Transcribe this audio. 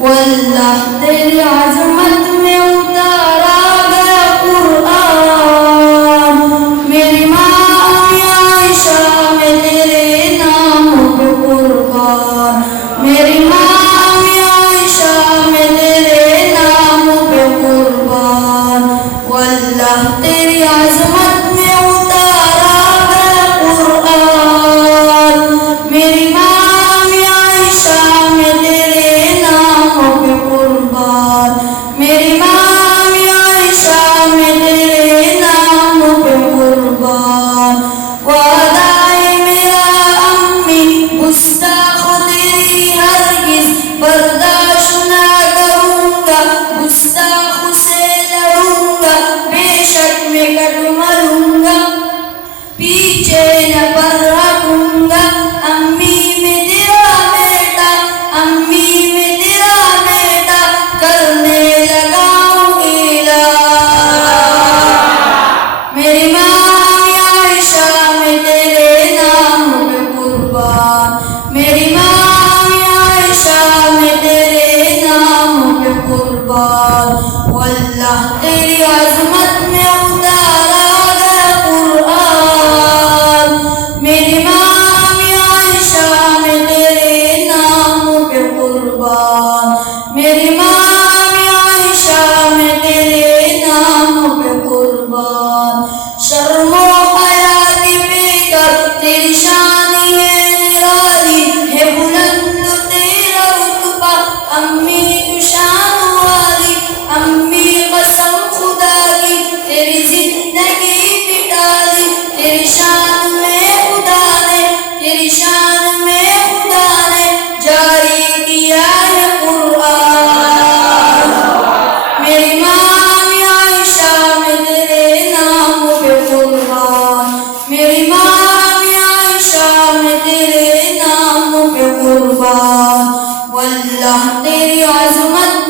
واللہ تیری عظمت میں اتارا گیا قرآن، میری ماں امی عائشہ میں تیرے نام پہ قربان، میری ماں امی عائشہ میں تیرے نام پہ قربان، واللہ تیری عظمت میں اتارا گیا قرآن، میری ماں امی عائشہ میں تیرے نام پہ قربان، میری ماں امی عائشہ میں تیرے نام پہ قربان، وعدائے میرا امی گستاخ تیری ہرگز برداشت نہ کروں گا، گستاخ سے لڑوں گا، بے شک میں کٹ مروں گا، پیچھے نہ پر رکھوں گا، امی میں تیرا بیٹا، امی میں تیرا بیٹا کرنے لگاؤں اعلان، میری ماں امی عائشہ میں تیرے نام پہ قربان، میری ماں امی عائشہ میں تیرے نام پہ قربان، واللہ تیری عظمت میں اتارا گیا قرآن، میری ماں امی عائشہ میں تیرے نام پہ قربان، میری ماں امی عائشہ میں تیرے نام پہ قربان، شرم و حیا کی بے کر تیری شان ہے نرالی، ہے بلند تیرا رتبہ امی تو شان والی، امی قسم خدا کی تیری زندگی مٹا دی، تیری شان میں خدا نے، تیری شان میں خدا نے جاری کیا ہے قرآن، میری ماں امی عائشہ میں تیرے نام پہ قربان، میری ماں امی عائشہ میں تیرے نام پہ قربان، واللہ تیری عظمت